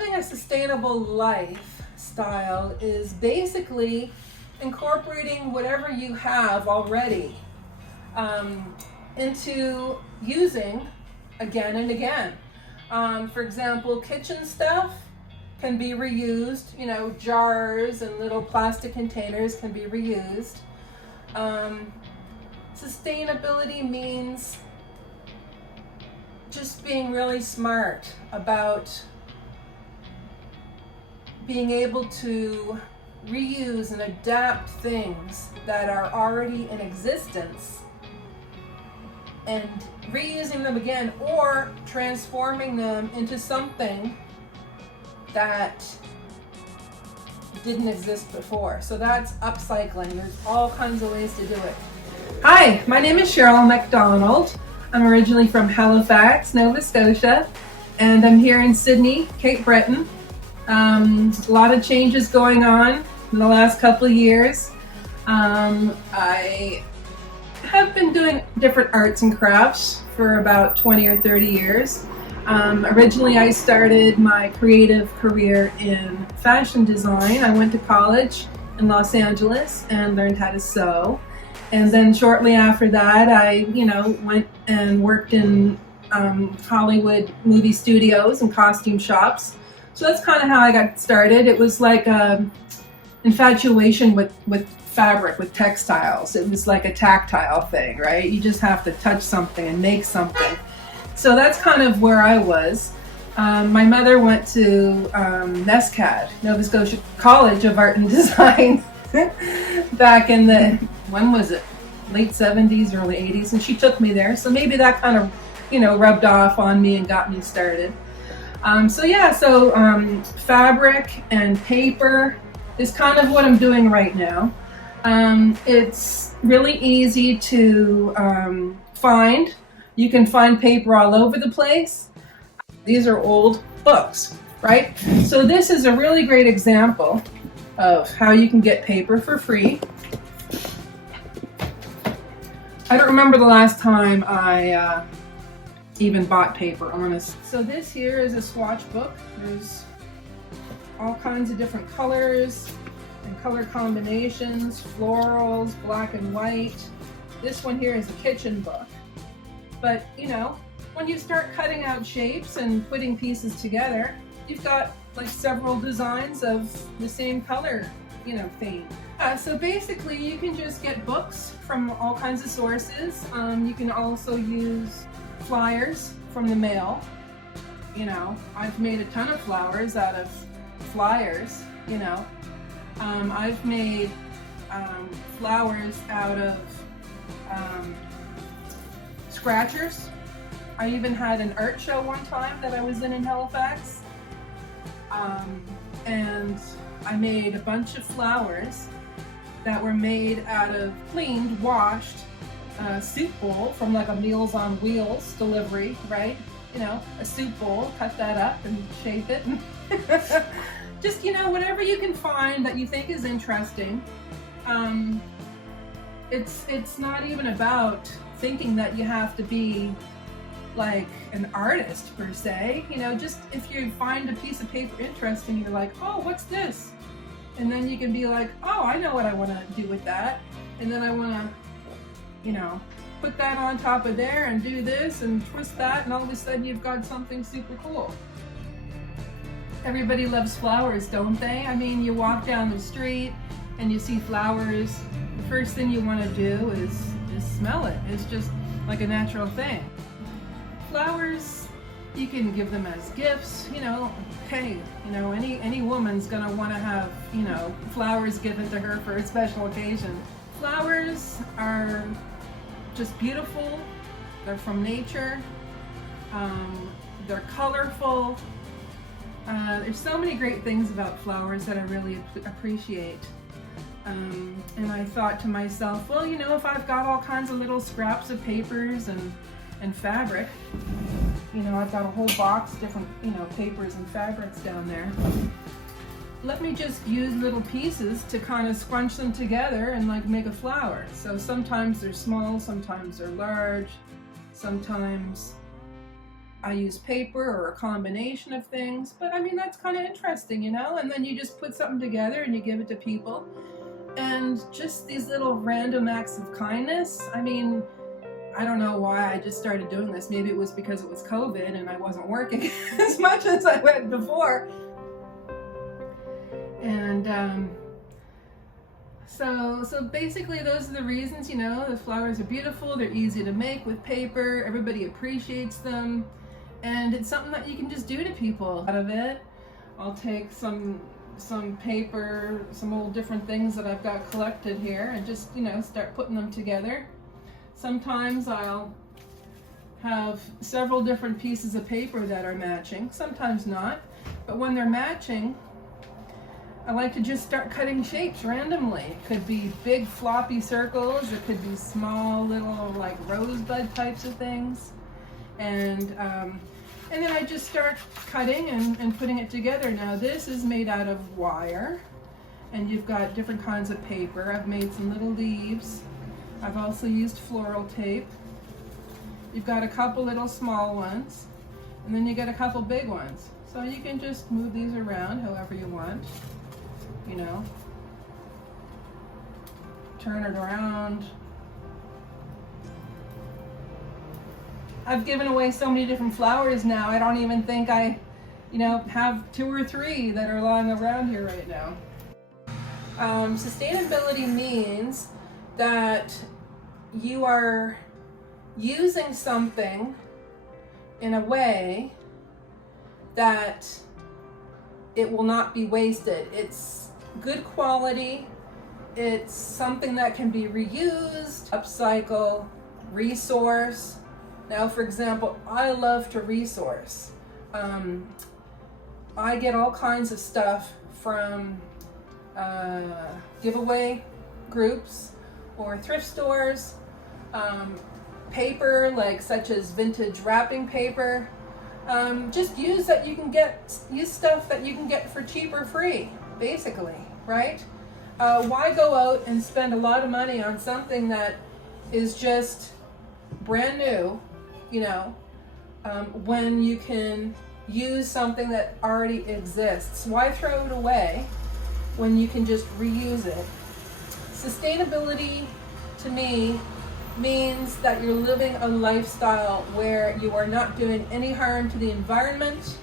living a sustainable lifestyle is basically incorporating whatever you have already into using again and again. For example, kitchen stuff can be reused. You know, jars and little plastic containers can be reused. Sustainability means just being really smart about being able to reuse and adapt things that are already in existence and reusing them again, or transforming them into something that didn't exist before. So that's upcycling. There's all kinds of ways to do it. Hi, my name is Cheryl MacDonald. I'm originally from Halifax, Nova Scotia, and I'm here in Sydney, Cape Breton. A lot of changes going on in the last couple of years. I have been doing different arts and crafts for about 20 or 30 years. Originally I started my creative career in fashion design. I went to college in Los Angeles and learned how to sew. And then shortly after that, I, went and worked in Hollywood movie studios and costume shops. So that's kind of how I got started. It was like infatuation with fabric, with textiles. It was like a tactile thing, right? You just have to touch something and make something. So that's kind of where I was. My mother went to NSCAD, Nova Scotia College of Art and Design, back in the, when was it? Late 70s, early 80s, and she took me there. So maybe that kind of, rubbed off on me and got me started. Fabric and paper is kind of what I'm doing right now. It's really easy to find. You can find paper all over the place. These are old books, right? So this is a really great example of how you can get paper for free. I don't remember the last time I even bought paper, honest. So this here is a swatch book. There's all kinds of different colors and color combinations, florals, black and white. This one here is a kitchen book. But when you start cutting out shapes and putting pieces together, you've got like several designs of the same color, theme. So basically you can just get books from all kinds of sources. You can also use flyers from the mail. I've made a ton of flowers out of flyers, I've made flowers out of scratchers. I even had an art show one time that I was in Halifax. And I made a bunch of flowers that were made out of cleaned, washed soup bowl from like a Meals on Wheels delivery, right? A soup bowl, cut that up and shape it. And just, whatever you can find that you think is interesting. It's not even about thinking that you have to be like an artist per se. Just if you find a piece of paper interesting, you're like, oh, what's this? And then you can be like, oh, I know what I want to do with that. And then I want to, put that on top of there and do this and twist that, and all of a sudden you've got something super cool. Everybody loves flowers, don't they? I mean, you walk down the street and you see flowers, the first thing you want to do is smell it. It's just like a natural thing. Flowers, you can give them as gifts, hey, any woman's gonna want to have, flowers given to her for a special occasion. Flowers are just beautiful. They're from nature. They're colorful. There's so many great things about flowers that I really appreciate. And I thought to myself, well, if I've got all kinds of little scraps of papers and fabric, I've got a whole box of different, papers and fabrics down there. Let me just use little pieces to kind of scrunch them together and like make a flower. So sometimes they're small, sometimes they're large, sometimes I use paper or a combination of things, but I mean, that's kind of interesting, you know? And then you just put something together and you give it to people. And just these little random acts of kindness. I mean, I don't know why I just started doing this. Maybe it was because it was COVID and I wasn't working as much as I went before. And so basically those are the reasons, you know. The flowers are beautiful, they're easy to make with paper, everybody appreciates them, and it's something that you can just do to people. Out of it, I'll take some paper, some old different things that I've got collected here, and just, you know, start putting them together. Sometimes I'll have several different pieces of paper that are matching, sometimes not, but when they're matching, I like to just start cutting shapes randomly. It could be big floppy circles, it could be small little like rosebud types of things, and then I just start cutting and putting it together. Now this is made out of wire, and you've got different kinds of paper. I've made some little leaves. I've also used floral tape. You've got a couple little small ones, and then you get a couple big ones. So you can just move these around however you want, you know. Turn it around. I've given away so many different flowers now, I don't even think I, you know, have 2 or 3 that are lying around here right now. Sustainability means that you are using something in a way that it will not be wasted. It's good quality, it's something that can be reused, upcycle, resource. Now, for example, I love to resource. I get all kinds of stuff from giveaway groups or thrift stores, paper like such as vintage wrapping paper. Just use stuff that you can get for cheap or free, basically, right? Why go out and spend a lot of money on something that is just brand new, you know, when you can use something that already exists? Why throw it away when you can just reuse it? Sustainability, to me, means that you're living a lifestyle where you are not doing any harm to the environment.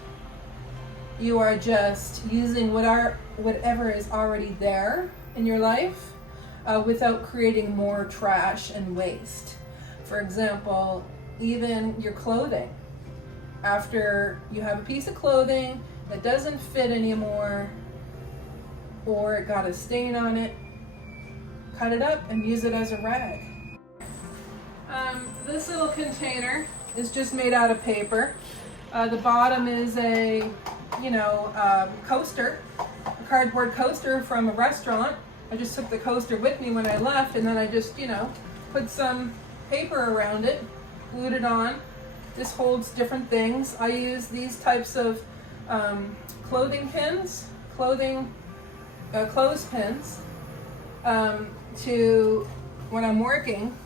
You are just using whatever is already there in your life without creating more trash and waste. For example, even your clothing. After you have a piece of clothing that doesn't fit anymore, or it got a stain on it, cut it up and use it as a rag. This little container is just made out of paper. The bottom is a, coaster, a cardboard coaster from a restaurant. I just took the coaster with me when I left, and then I just, put some paper around it, glued it on. This holds different things. I use these types of clothing pins, clothespins, when I'm working,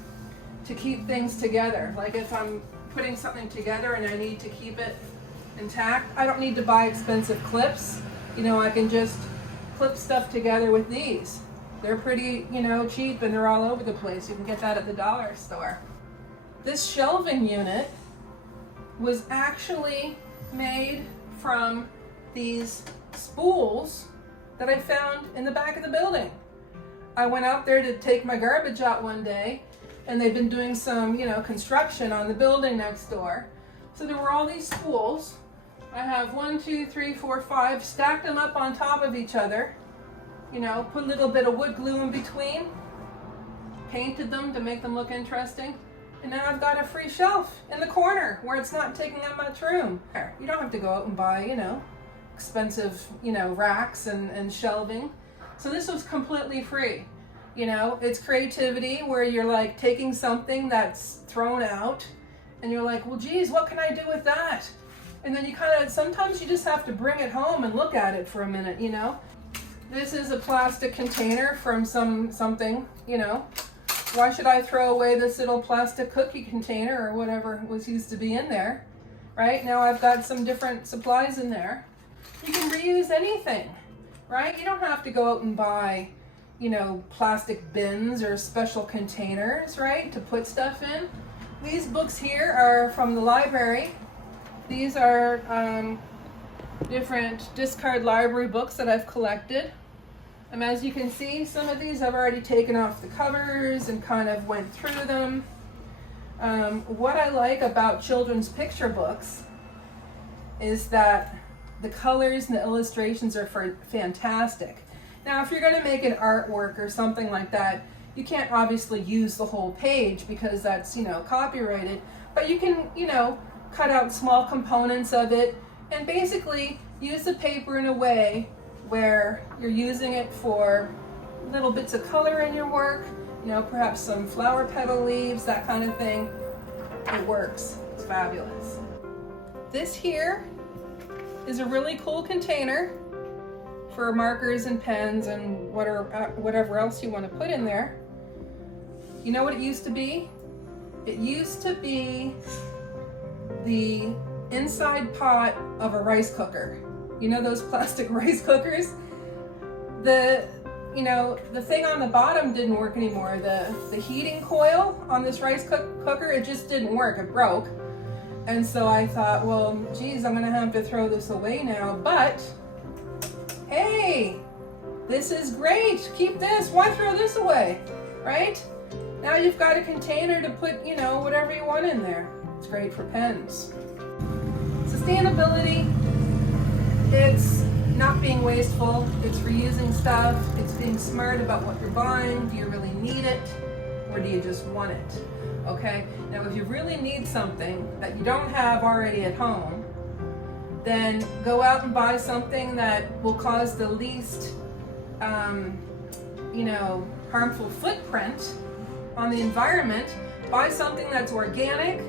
to keep things together. Like if I'm putting something together and I need to keep it intact, I don't need to buy expensive clips. I can just clip stuff together with these. They're pretty, cheap, and they're all over the place. You can get that at the dollar store. This shelving unit was actually made from these spools that I found in the back of the building. I went out there to take my garbage out one day, and they've been doing some, construction on the building next door. So there were all these spools. I have 1, 2, 3, 4, 5, stacked them up on top of each other, put a little bit of wood glue in between, painted them to make them look interesting. And now I've got a free shelf in the corner where it's not taking up much room. You don't have to go out and buy, expensive, racks and shelving. So this was completely free. It's creativity where you're like taking something that's thrown out and you're like, well, geez, what can I do with that? And then you sometimes you just have to bring it home and look at it for a minute, This is a plastic container from something, Why should I throw away this little plastic cookie container or whatever was used to be in there? right? Now I've got some different supplies in there. You can reuse anything, right? You don't have to go out and buy, you know, plastic bins or special containers, right, to put stuff in. These books here are from the library. These are different discard library books that I've collected. As you can see, some of these I've already taken off the covers and kind of went through them. What I like about children's picture books is that the colors and the illustrations are fantastic. Now, if you're going to make an artwork or something like that, you can't obviously use the whole page because that's, you know, copyrighted, but you can, you know, cut out small components of it and basically use the paper in a way where you're using it for little bits of color in your work, you know, perhaps some flower petal leaves, that kind of thing. It works. It's fabulous. This here is a really cool container for markers and pens and whatever else you want to put in there. You know what it used to be? It used to be the inside pot of a rice cooker. You know those plastic rice cookers? The thing on the bottom didn't work anymore. The heating coil on this rice cooker, it just didn't work. It broke. And so I thought, well, geez, I'm gonna have to throw this away now. But hey, this is great. Keep this. Why throw this away, right? Now you've got a container to put, you know, whatever you want in there. It's great for pens. Sustainability, it's not being wasteful, it's reusing stuff, it's being smart about what you're buying. Do you really need it, or do you just want it? Okay, now if you really need something that you don't have already at home, then go out and buy something that will cause the least, harmful footprint on the environment. Buy something that's organic,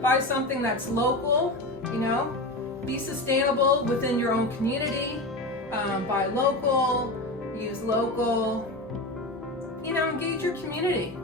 buy something that's local, you know, be sustainable within your own community, buy local, use local, you know, engage your community.